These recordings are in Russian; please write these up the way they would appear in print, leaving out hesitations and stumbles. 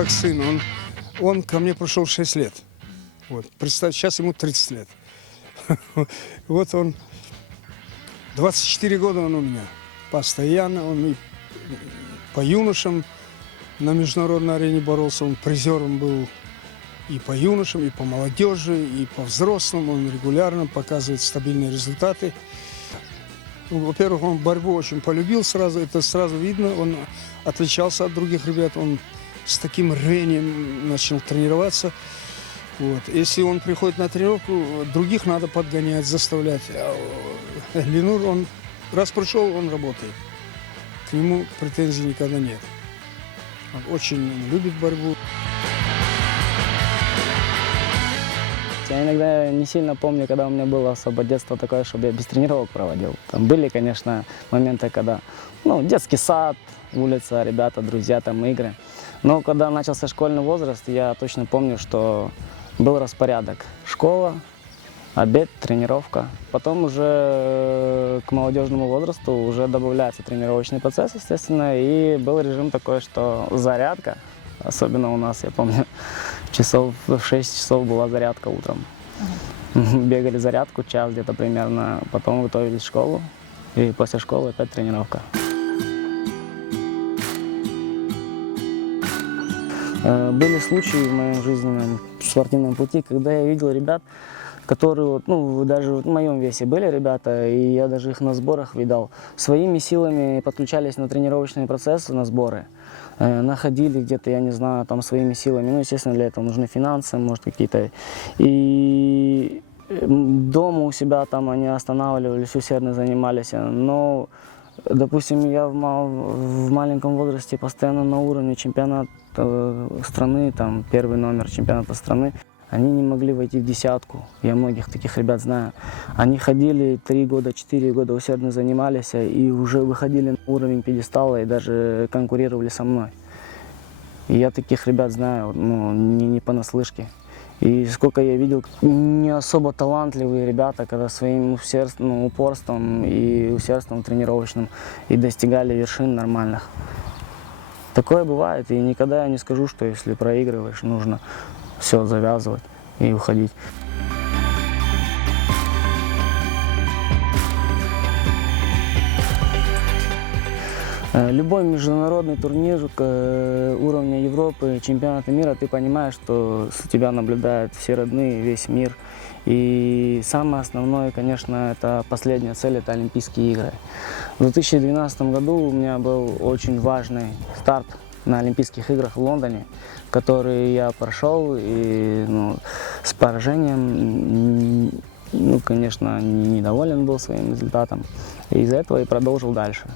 как сын. Он ко мне пришел 6 лет. Вот. Представь, сейчас ему 30 лет. Вот он, 24 года он у меня. Постоянно, он и по юношам на международной арене боролся, он призером был и по юношам, и по молодежи, и по взрослым. Он регулярно показывает стабильные результаты. Ну, во-первых, он борьбу очень полюбил сразу, это сразу видно. Он отличался от других ребят, он с таким рвением начал тренироваться. Вот. Если он приходит на тренировку, других надо подгонять, заставлять. А Ленур, он раз пришел, он работает. К нему претензий никогда нет. Он очень любит борьбу. Я иногда не сильно помню, когда у меня было особо детство такое, чтобы я без тренировок проводил. Там были, конечно, моменты, когда, детский сад, улица, ребята, друзья, там игры. Но когда начался школьный возраст, я точно помню, что был распорядок. Школа, обед, тренировка. Потом уже к молодежному возрасту уже добавляется тренировочный процесс, естественно, и был режим такой, что зарядка, особенно у нас, я помню, в 6 часов была зарядка утром. Бегали зарядку, час где-то примерно, потом готовились в школу, и после школы опять тренировка. Были случаи в моем жизненном спортивном пути, когда я видел ребят, которые, даже в моем весе были ребята, и я даже их на сборах видал, своими силами подключались на тренировочные процессы, на сборы, находили где-то, я не знаю, там своими силами, естественно, для этого нужны финансы, может, какие-то, и дома у себя там они останавливались, усердно занимались, но, допустим, я в маленьком возрасте постоянно на уровне чемпионата страны, там, первый номер чемпионата страны, они не могли войти в десятку. Я многих таких ребят знаю. Они ходили 3 года, 4 года, усердно занимались и уже выходили на уровень пьедестала и даже конкурировали со мной. И я таких ребят знаю, не понаслышке. И сколько я видел, не особо талантливые ребята, когда своим упорством и усердством тренировочным и достигали вершин нормальных. Такое бывает, и никогда я не скажу, что если проигрываешь, нужно все завязывать и уходить. Любой международный турнир уровня Европы, чемпионата мира, ты понимаешь, что с тебя наблюдают все родные, весь мир. И самое основное, конечно, это последняя цель, это Олимпийские игры. В 2012 году у меня был очень важный старт на Олимпийских играх в Лондоне, который я прошел, и с поражением, конечно, недоволен был своим результатом. И из-за этого и продолжил дальше.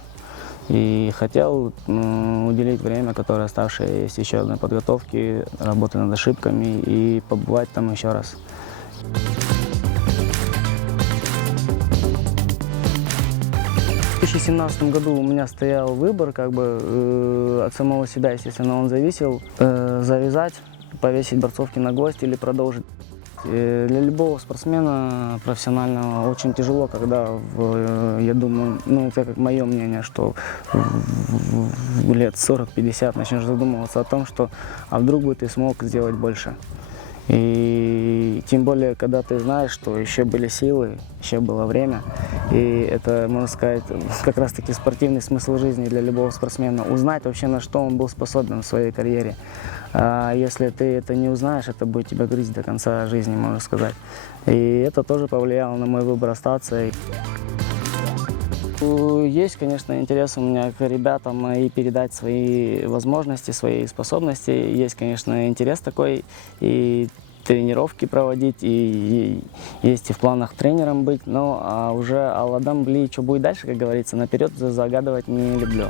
И хотел уделить время, которое оставшее есть еще одной подготовке, работы над ошибками и побывать там еще раз. В 2017 году у меня стоял выбор, от самого себя, естественно, он зависел, завязать, повесить борцовки на гвоздь или продолжить. Для любого спортсмена профессионального очень тяжело, когда, я думаю, это как мое мнение, что в лет 40-50 начнешь задумываться о том, что вдруг бы ты смог сделать больше. И тем более, когда ты знаешь, что еще были силы, еще было время, и это, можно сказать, как раз-таки спортивный смысл жизни для любого спортсмена, узнать вообще, на что он был способен в своей карьере. А если ты это не узнаешь, это будет тебя грызть до конца жизни, можно сказать. И это тоже повлияло на мой выбор остаться. Есть, конечно, интерес у меня к ребятам и передать свои возможности, свои способности. Есть, конечно, интерес такой, и тренировки проводить, и есть и в планах тренером быть. Но уже Алладам Бли, что будет дальше, как говорится, наперед загадывать не люблю.